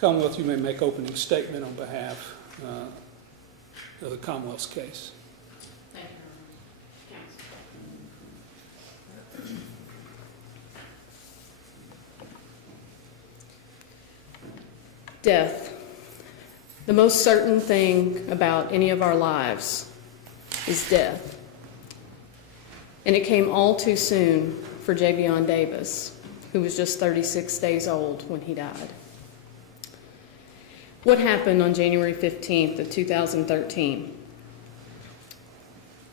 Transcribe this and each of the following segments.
Commonwealth, you may make opening statement on behalf of the Commonwealth's case. Thank you, Counsel. Death. The most certain thing about any of our lives is death. And it came all too soon for Javion Davis, who was just 36 days old when he died. What happened on January 15th of 2013?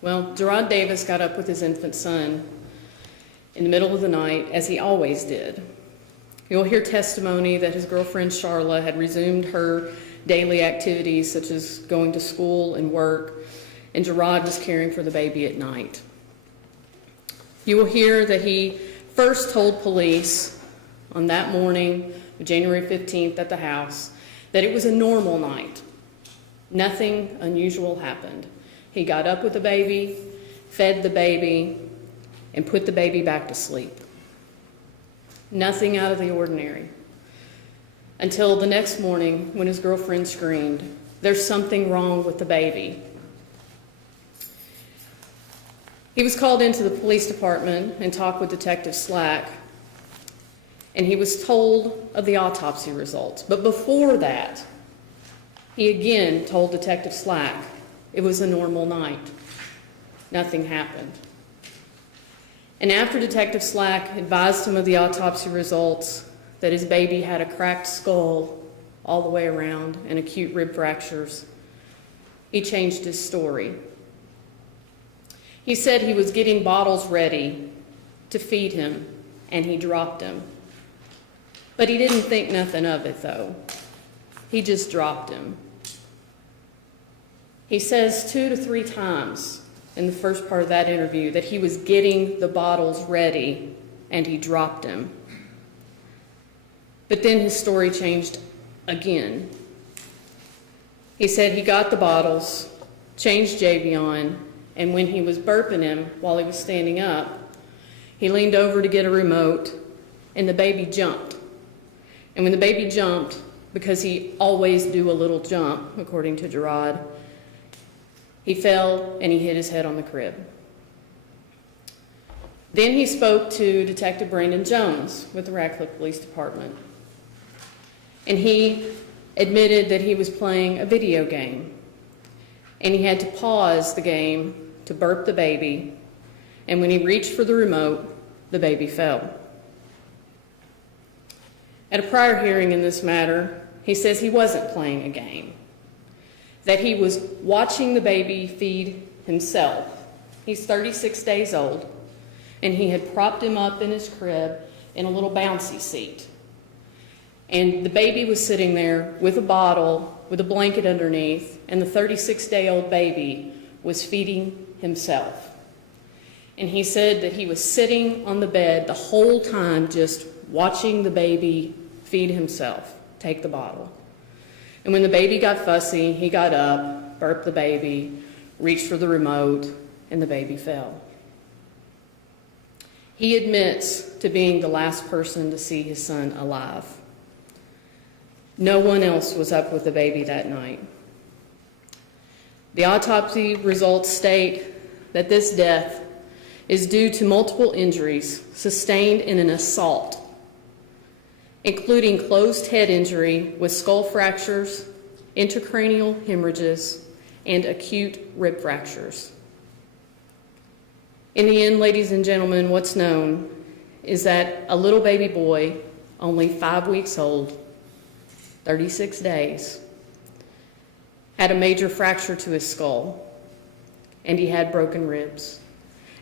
Well, Gerard Davis got up with his infant son in the middle of the night, as he always did. You'll hear testimony that his girlfriend Charla had resumed her daily activities such as going to school and work, and Gerard was caring for the baby at night. You will hear that he first told police on that morning of January 15th at the house that it was a normal night. Nothing unusual happened. He got up with the baby, fed the baby, and put the baby back to sleep. Nothing out of the ordinary. Until the next morning when his girlfriend screamed, "There's something wrong with the baby." He was called into the police department and talked with Detective Slack, and he was told of the autopsy results. But before that, he again told Detective Slack it was a normal night. Nothing happened. And after Detective Slack advised him of the autopsy results, that his baby had a cracked skull all the way around and acute rib fractures, he changed his story. He said he was getting bottles ready to feed him, and he dropped him. But he didn't think nothing of it, though. He just dropped him. He says 2 to 3 times in the first part of that interview that he was getting the bottles ready, and he dropped him. But then his story changed again. He said he got the bottles, changed Javion, and when he was burping him while he was standing up, he leaned over to get a remote, and the baby jumped. And when the baby jumped, because he always do a little jump, according to Gerard, he fell and he hit his head on the crib. Then he spoke to Detective Brandon Jones with the Radcliffe Police Department. And he admitted that he was playing a video game. And he had to pause the game to burp the baby. And when he reached for the remote, the baby fell. At a prior hearing in this matter, he says he wasn't playing a game, that he was watching the baby feed himself. He's 36 days old, and he had propped him up in his crib in a little bouncy seat. And the baby was sitting there with a bottle, with a blanket underneath, and the 36-day-old baby was feeding himself. And he said that he was sitting on the bed the whole time just watching the baby feed himself, take the bottle. And when the baby got fussy, he got up, burped the baby, reached for the remote, and the baby fell. He admits to being the last person to see his son alive. No one else was up with the baby that night. The autopsy results state that this death is due to multiple injuries sustained in an assault, including closed head injury with skull fractures, intracranial hemorrhages, and acute rib fractures. In the end, ladies and gentlemen, what's known is that a little baby boy, only 5 weeks old, 36 days, had a major fracture to his skull, and he had broken ribs,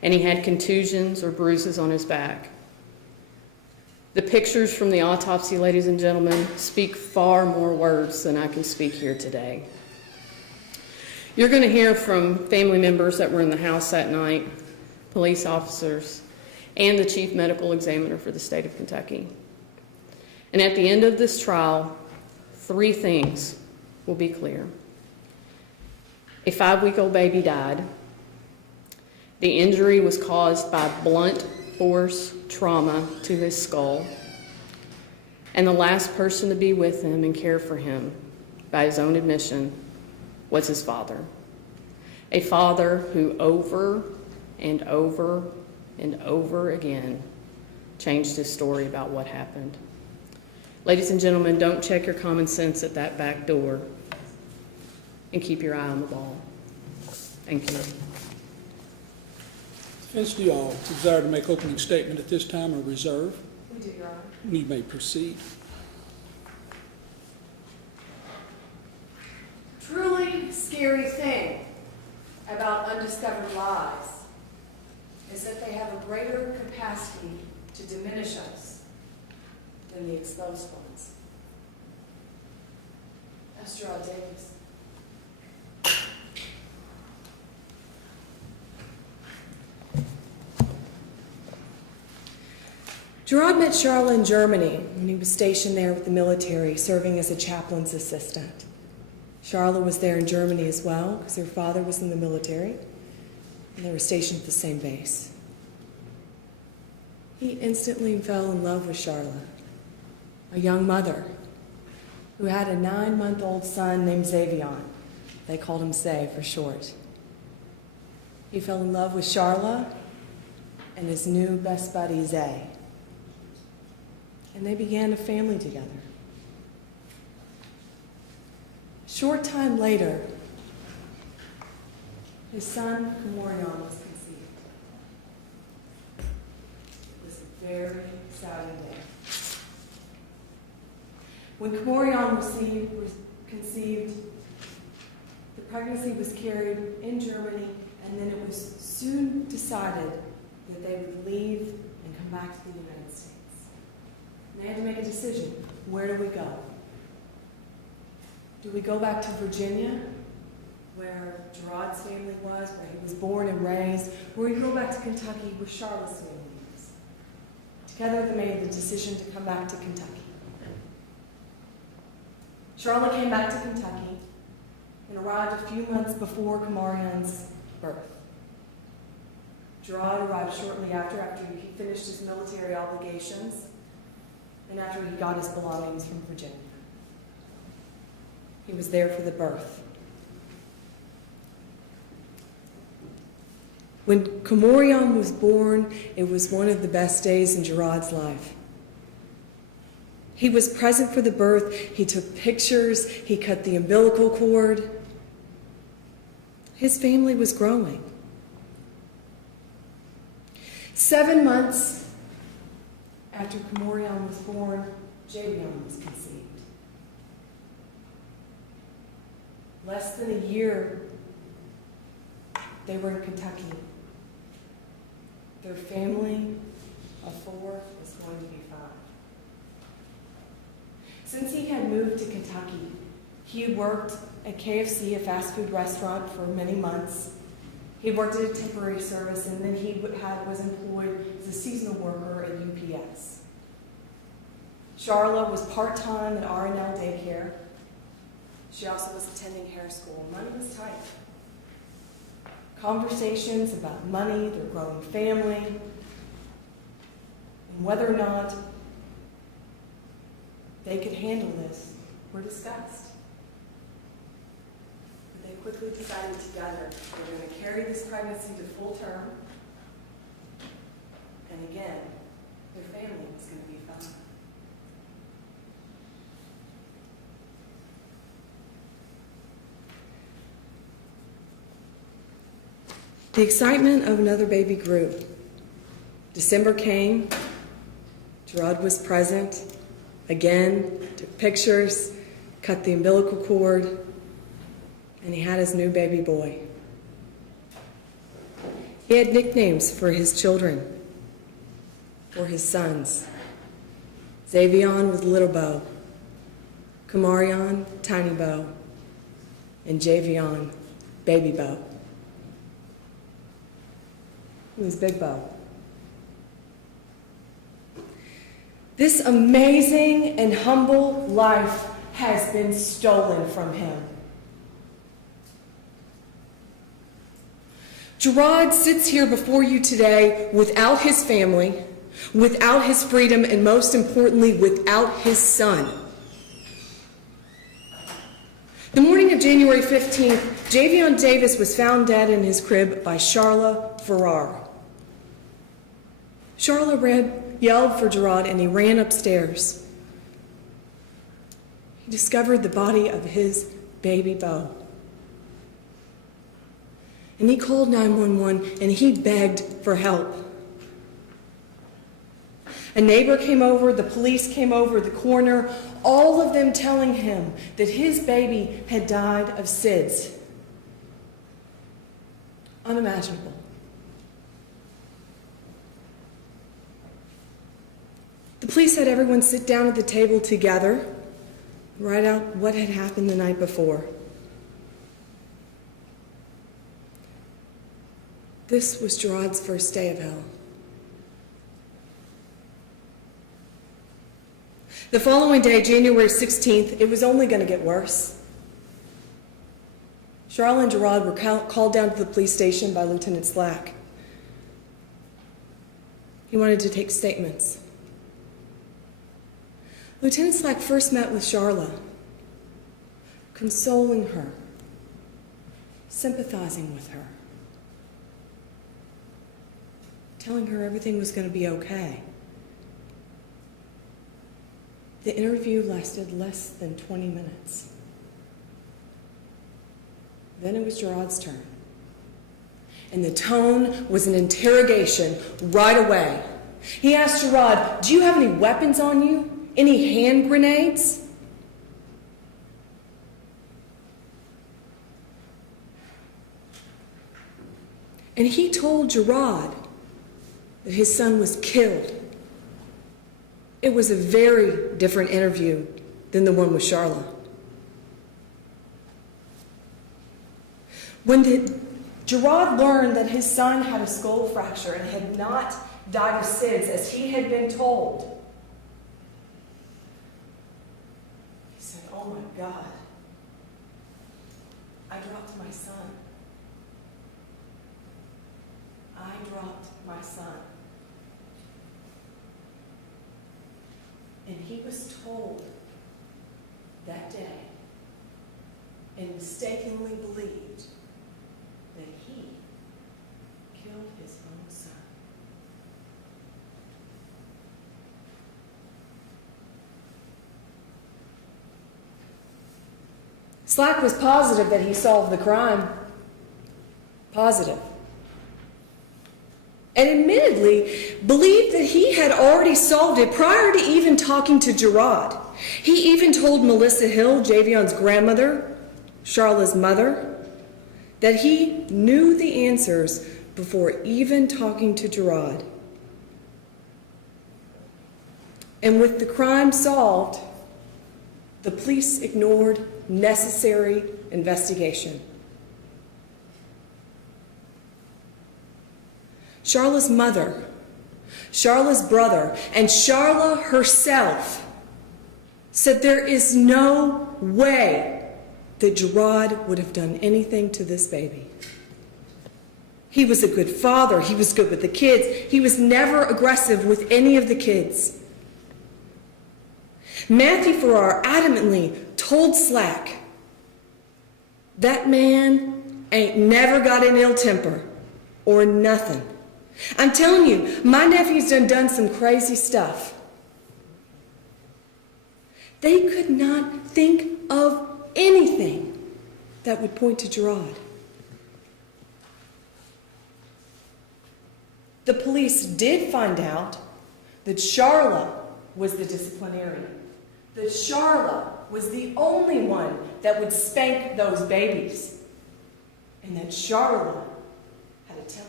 and he had contusions or bruises on his back. The pictures from the autopsy, ladies and gentlemen, speak far more words than I can speak here today. You're going to hear from family members that were in the house that night, police officers, and the chief medical examiner for the state of Kentucky. And at the end of this trial, 3 things will be clear. A 5-week-old baby died. The injury was caused by blunt force trauma to his skull. And the last person to be with him and care for him, by his own admission, was his father. A father who over and over and over again changed his story about what happened. Ladies and gentlemen, don't check your common sense at that back door, and keep your eye on the ball. Thank you. Defense, do you all desire to make opening statement at this time or reserve? We do, Your Honor. You may proceed. Truly scary thing about undiscovered lies is that they have a greater capacity to diminish us than the exposed ones. That's Gerard Davis. Gerard met Charlotte in Germany when he was stationed there with the military, serving as a chaplain's assistant. Charlotte was there in Germany as well, because her father was in the military, and they were stationed at the same base. He instantly fell in love with Charlotte, a young mother who had a 9-month-old son named Xavion. They called him Zay for short. He fell in love with Charlotte and his new best buddy, Zay. And they began a family together. Short time later, his son, Kamorion, was conceived. It was a very sad day. When Kamorion was conceived, the pregnancy was carried in Germany, and then it was soon decided that they would leave and come back to the United States. And they had to make a decision. Where do we go? Do we go back to Virginia, where Gerard's family was, where he was born and raised, or do we go back to Kentucky, where Charlotte's family was? Together they made the decision to come back to Kentucky. Charlotte came back to Kentucky and arrived a few months before Kamarion's birth. Gerard arrived shortly after he finished his military obligations and after he got his belongings from Virginia. He was there for the birth. When Kamorion was born, it was one of the best days in Gerard's life. He was present for the birth. He took pictures. He cut the umbilical cord. His family was growing. 7 months after Kamorion was born, Javion was conceived. Less than a year, they were in Kentucky. Their family of 4 was going to be 5. Since he had moved to Kentucky, he had worked at KFC, a fast food restaurant, for many months. He worked at a temporary service, and then he was employed as a seasonal worker at UPS. Charlotte was part-time at R&L daycare. She also was attending hair school. Money was tight. Conversations about money, their growing family, and whether or not they could handle this were discussed. But they quickly decided together they were going to carry this pregnancy to full term, and again, their family was going to be fine. The excitement of another baby grew. December came. Gerard was present. Again, took pictures, cut the umbilical cord, and he had his new baby boy. He had nicknames for his children, for his sons. Xavion was Little Bo, Kamarion, Tiny Bo, and Javion, Baby Bo. He was Big Bo. This amazing and humble life has been stolen from him. Gerard sits here before you today without his family, without his freedom, and most importantly, without his son. The morning of January 15th, Javion Davis was found dead in his crib by Charla Farrar. Charla yelled for Gerard, and he ran upstairs. He discovered the body of his baby Beau. And he called 911, and he begged for help. A neighbor came over, the police came over, the coroner, all of them telling him that his baby had died of SIDS. Unimaginable. The police had everyone sit down at the table together, write out what had happened the night before. This was Gerard's first day of hell. The following day, January 16th, it was only going to get worse. Charla and Gerard were called down to the police station by Lieutenant Slack. He wanted to take statements. Lieutenant Slack first met with Charla, consoling her, sympathizing with her, telling her everything was going to be okay. The interview lasted less than 20 minutes. Then it was Gerard's turn. And the tone was an interrogation right away. He asked Gerard, "Do you have any weapons on you? Any hand grenades?" And he told Gerard that his son was killed. It was a very different interview than the one with Charla. When Gerard learned that his son had a skull fracture and had not died of SIDS as he had been told, he said, "Oh my God, I dropped my son. I dropped my son." And he was told that day and mistakenly believed that he killed his own son. Slack was positive that he solved the crime. Positive. And admittedly believed that he had already solved it prior to even talking to Gerard. He even told Melissa Hill, Javion's grandmother, Charla's mother, that he knew the answers before even talking to Gerard. And with the crime solved, the police ignored necessary investigation. Charla's mother, Charla's brother, and Charla herself said there is no way that Gerard would have done anything to this baby. He was a good father. He was good with the kids. He was never aggressive with any of the kids. Matthew Farrar adamantly told Slack, "That man ain't never got an ill temper or nothing. I'm telling you, my nephew's done some crazy stuff." They could not think of anything that would point to Gerard. The police did find out that Charla was the disciplinarian, that Charla was the only one that would spank those babies, and that Charla had a temper.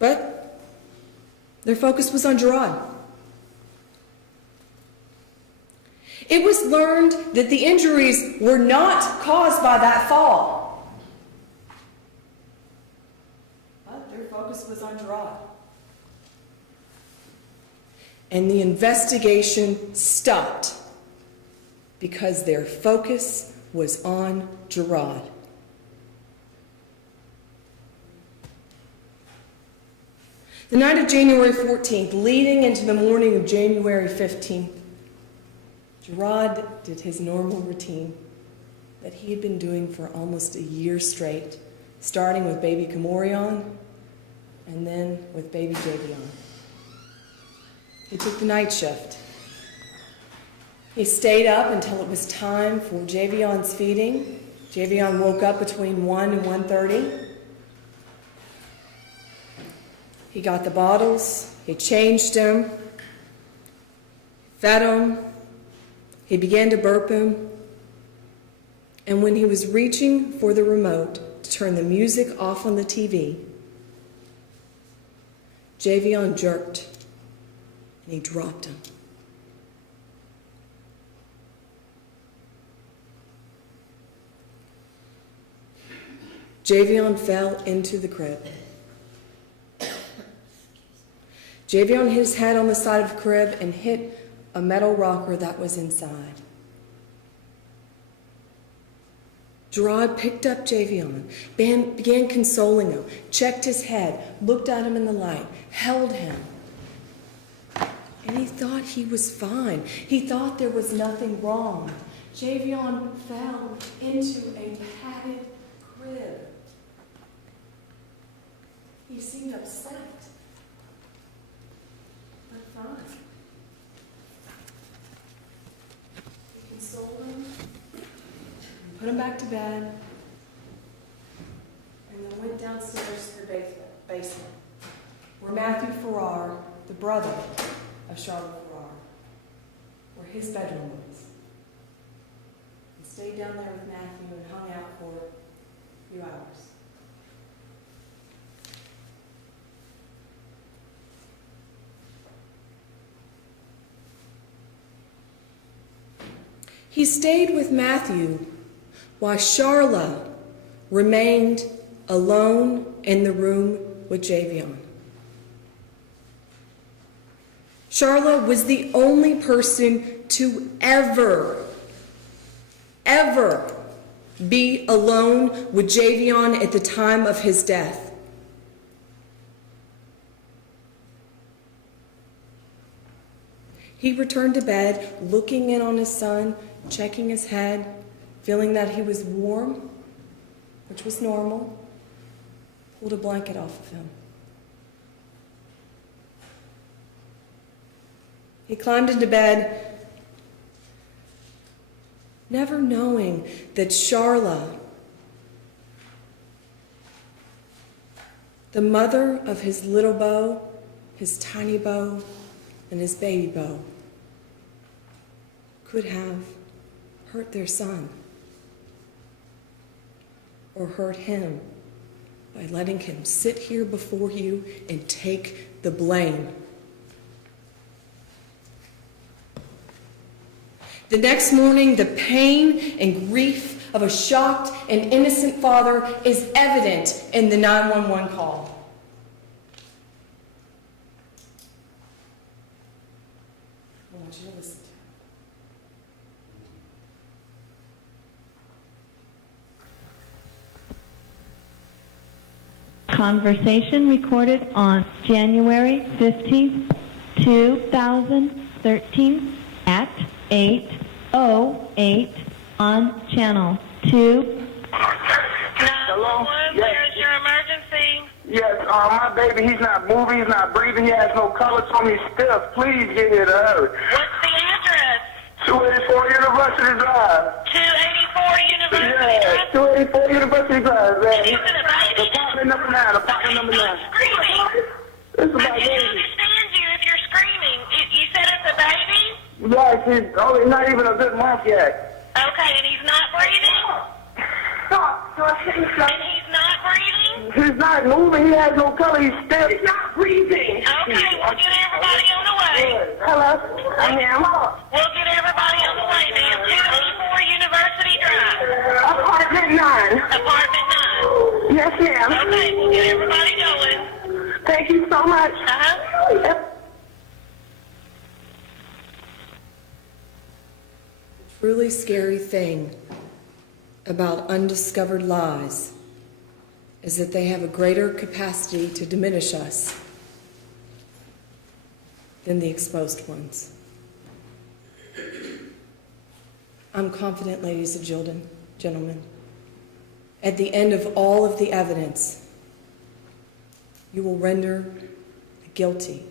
But their focus was on Gerard. It was learned that the injuries were not caused by that fall. But their focus was on Gerard. And the investigation stopped because their focus was on Gerard. The night of January 14th, leading into the morning of January 15th, Gerard did his normal routine that he had been doing for almost a year straight, starting with baby Kamorion and then with baby Javion. He took the night shift. He stayed up until it was time for Javion's feeding. Javion woke up between 1 and 1:30. He got the bottles, he changed him, fed him, he began to burp him, and when he was reaching for the remote to turn the music off on the TV, Javion jerked and he dropped him. Javion fell into the crib. Javion hit his head on the side of the crib and hit a metal rocker that was inside. Gerard picked up Javion, began consoling him, checked his head, looked at him in the light, held him. And he thought he was fine. He thought there was nothing wrong. Javion fell into a padded crib. He seemed upset, but fine. He consoled him, put him back to bed, and then went downstairs to the basement, where Matthew Farrar, the brother of Charlotte Farrar, where his bedroom was. He stayed down there with Matthew and hung out for a few hours. He stayed with Matthew while Charla remained alone in the room with Javion. Charla was the only person to ever be alone with Javion at the time of his death. He returned to bed, looking in on his son, checking his head, feeling that he was warm, which was normal, pulled a blanket off of him. He climbed into bed, never knowing that Charla, the mother of his little Beau, his tiny Beau, and his baby Beau, could have hurt their son or hurt him by letting him sit here before you and take the blame. The next morning, the pain and grief of a shocked and innocent father is evident in the 911 call. I want you to listen to it. Conversation recorded on January 15th, 2013 at 8:08 on channel 2. Hello? Where's your emergency? Yes, my baby, he's not moving, he's not breathing, he has no color, so he's stiff. Please get here to hurry. What's the address? 284 University Drive. 284 University Yeah, Drive? 284 University Drive, man. Is it a baby? Apartment number 9, apartment number 9. Screaming. It's I my can't baby. understand you if you're screaming. You said it's a baby? Yes, he's only not even a good month yet. Okay, and he's not breathing? And he's not breathing? He's not moving, he has no color, he's stiff. He's not breathing. Okay, we'll get everybody on the way. Hello, I'm him. We'll get everybody on the way, ma'am. 284 University Drive. Apartment 9. Apartment 9. Yes, ma'am. Okay, we'll get everybody going. Thank you so much. Uh-huh. The truly scary thing about undiscovered lies is that they have a greater capacity to diminish us than the exposed ones. I'm confident, ladies and gentlemen, at the end of all of the evidence, you will render a guilty,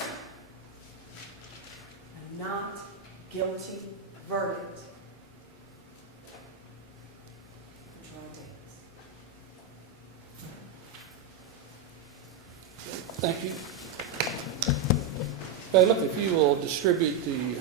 a not guilty verdict for Charles Davis. Thank you. Caleb, if you will distribute the